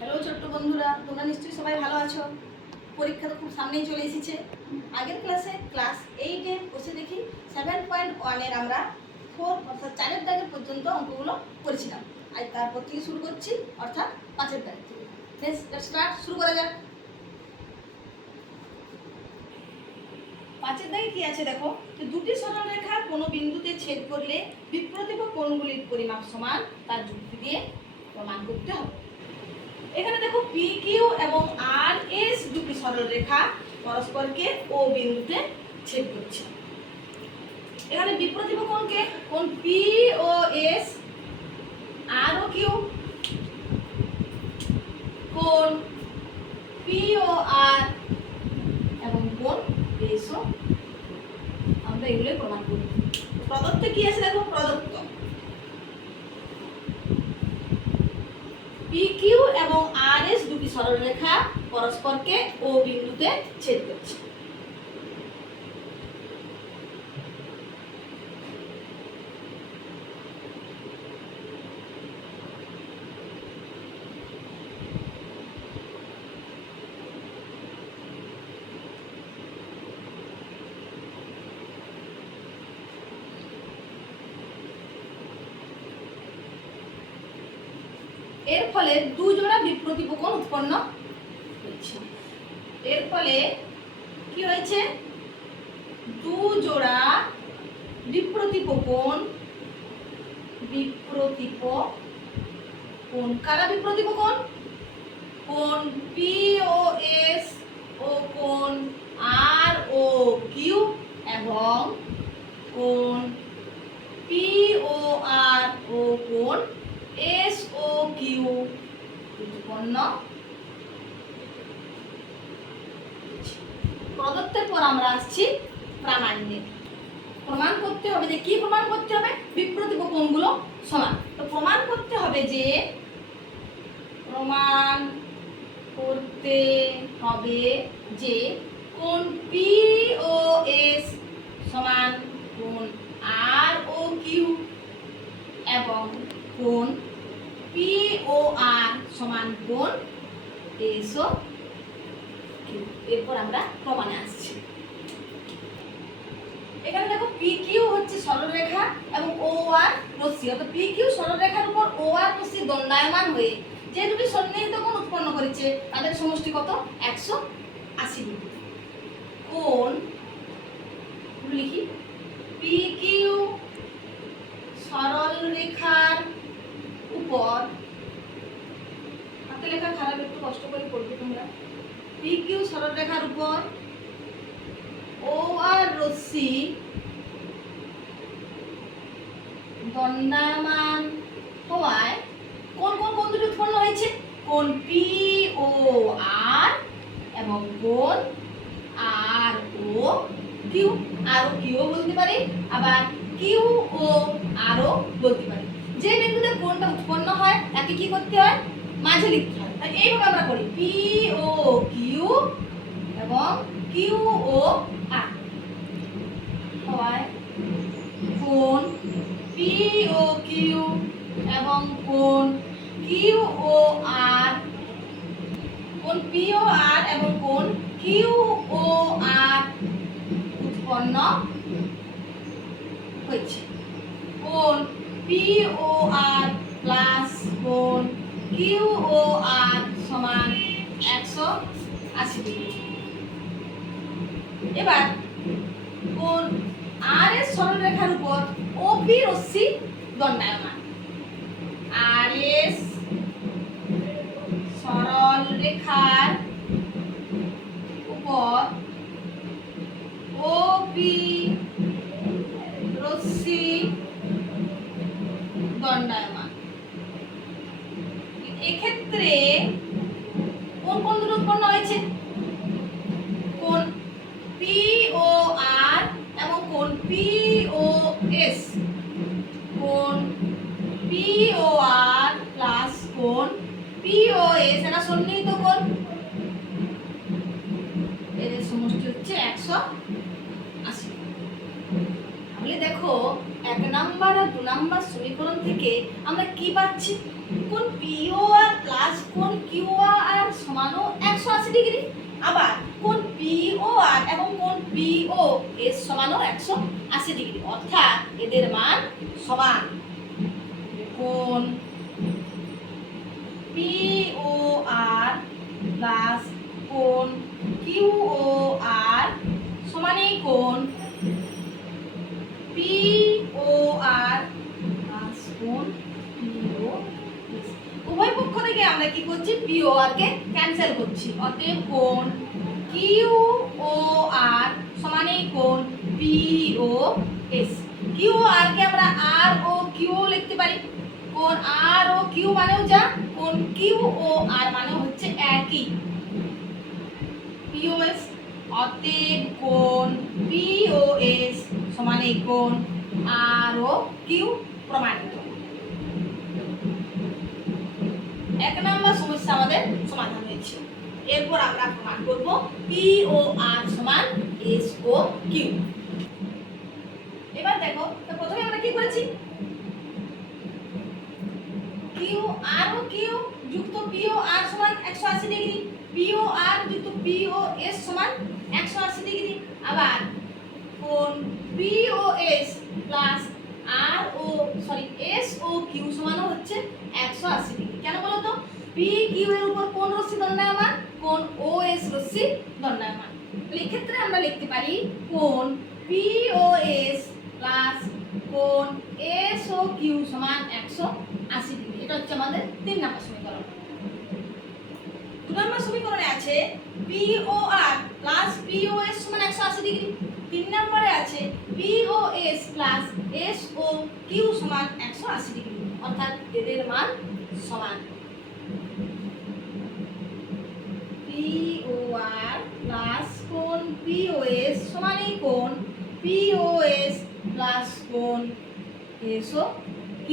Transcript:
Hello ছোট্ট বন্ধুরা, তোমরা নিশ্চয়ই সবাই ভালো আছো। পরীক্ষা তো খুব সামনেই চলে এসেছে। আগের ক্লাসে ক্লাস 8-এ বসে দেখি 7.1-এর আমরা 4 অর্থাৎ 4-এর দাগের পর্যন্ত অঙ্কগুলো করেছিলাম। আজ তারপর থেকে শুরু করছি, অর্থাৎ 5-এর দাগ থেকে। লেটস স্টার্ট, শুরু করা যাক। 5-এর দাগে কি আছে দেখো, যে দুটি সরলরেখা কোনো বিন্দুতে ছেদ করলে বিপ্রতিভ কোণগুলির পরিমাপ সমান তার যুক্তি দিয়ে প্রমাণ করতে হবে। এখানে দেখো পি কিউ এবং আর এস দুটি সরলরেখা পরস্পরকে ও বিন্দুতে ছেদ করছে। এখানে বিপ্রতিভ কোণকে কোণ পি ও এস, আর ও কিউ, কোণ পি ও আর এবং কোণ এস ও, আমরা এগুলোই প্রমাণ করব। প্রদত্ত কি আছে দেখো, প্রদত্ত PQ এবং RS দুটি সরলরেখা পরস্পরকে ও বিন্দুতে ছেদ করছে। এর ফলে দুজোড়া বিপ্রতিভ কোণ উৎপন্ন হয়েছে। এর ফলে কি হয়েছে, দুজোড়া বিপ্রতিভ কোণ, বিপ্রতিভ কোণ কারা বিপ্রতিভ কোণ? কোণ পি ও এস ও কোণ আর ও কিউ এবং কোণ পি ও আর ও কোণ এস ও কিউ উৎপন্ন। প্রদত্তের পর আমরা আসছি প্রামাণ্যে। প্রমাণ করতে হবে যে কি প্রমাণ করতে হবে, বিপ্রতিভ কোণগুলো সমান। তো প্রমাণ করতে হবে যে কোণ পি ও এস সমান কোণ আর ও কিউ এবং কোণ পি ও আর সমান কোণ এস ও কিউ। এরপর আমরা প্রমাণে আসছি। এখানে দেখো পি কিউ হচ্ছে সরলরেখা এবং ও আর রশ্মি, অর্থাৎ পি কিউ সরলরেখার উপর ও আর রশ্মি দণ্ডায়মান হয়ে যে দুটি সন্নিহিত কোণ উৎপন্ন করেছে তাদের সমষ্টি কত, 180 ডিগ্রি। কোণ লিখি, পি কিউ সরলরেখার উপর, হাতে লেখা খারাপ, একটু কষ্ট করে পড়বে তোমরা। পি কিউ সরলরেখার উপর ও আর রশ্মি দণ্ডায়মান হওয়ায় কোন কোন কোণ দুটি উৎপন্ন হয়েছে, কোণ পি ও আর এবং কোণ আর ও কিউ। আর ও কিউ বলতে পারি, আবার কিউ ও আর ও বলতে পারি। যে বিন্দুতে কোণটা উৎপন্ন হয় তাকে কি করতে হয়, মাঝে লিখতে হয়। তাই এইভাবে আমরা করি, পি ও কিউ এবং কিউ ও আর হয় কোণ পি ও কিউ এবং কোণ কিউ ও আর, কোণ পি ও আর এবং কোণ কিউ ও আর উৎপন্ন হয়েছে। কোণ পি ও আর প্লাস কোণ কিউ ও আর সমান 180 ডিগ্রি। এবার কোণ আর এর সরলরেখার উপর ও পি রশ্মি দণ্ডায়মান। আর এস সরলরেখার উপর ও পি রশ্মি দণ্ডায়মান। এক্ষেত্রে কোন কোণ দুটো উৎপন্ন হয়েছে, কোণ পি ও আর এবং কোণ পি ও এস। কোণ পি ও আর প্লাস কোণ পি ও এস, এটা সন্নিহিত কোণ, এদের সমষ্টি হচ্ছে 180। তাহলে দেখো 1 নাম্বার আর 2 নাম্বার সমীকরণ থেকে আমরা কি পাচ্ছি, কোণ পি ও আর প্লাস কোণ কিউ ডিগ্রি। আবার কোণ POR এবং কোণ POS সমানও 180 ডিগ্রি, অর্থাৎ এদের মান সমান। কোণ POR প্লাস কোণ QOR সমানই কোণ POR প্লাস কোণ POS। উভয় পক্ষ থেকে আমরা কি করছি, POR কে ক্যান্সেল করছি, অতএব কোণ QOR সমানই কোণ POS। QOR কে আমরা R ও Q লিখতে পারি। কোণ R ও Q মানেও যা, কোণ QOR মানে হচ্ছে একই POS। অতএব কোণ POS সমানই কোণ R ও Q প্রমাণিত। 1 নম্বর সমস্যা আমাদের সমাধান হয়েছে। এরপর আমরা প্রমাণ করব POR সমান SOQ। এবার দেখো, তো প্রথমে আমরা কি করেছি, QR ও Q যুক্ত POR সমান 180 ডিগ্রি, POR যুক্ত POS সমান 180 ডিগ্রি। আবার কোণ POS প্লাস SOQ সমান হচ্ছে 180 ডিগ্রি। কেন বলো তো, PQ এর উপর কোন রশ্মি দণ্ডায়মান, কোণ OS রশ্মি দণ্ডায়মান। এই ক্ষেত্রে আমরা লিখতে পারি কোণ POS প্লাস কোণ SOQ সমান 180 ডিগ্রি। এটা হচ্ছে আমাদের 3 নম্বর সমীকরণ। 2 নম্বর সমীকরণে আছে POR প্লাস POS সমান 180 ডিগ্রি। 3 নম্বরে আছে POS প্লাস SOQ সমান 180 ডিগ্রি, অর্থাৎ এদের মান সমান। POR প্লাস কোণ POS সমানই কোণ POS প্লাস কোণ SOQ।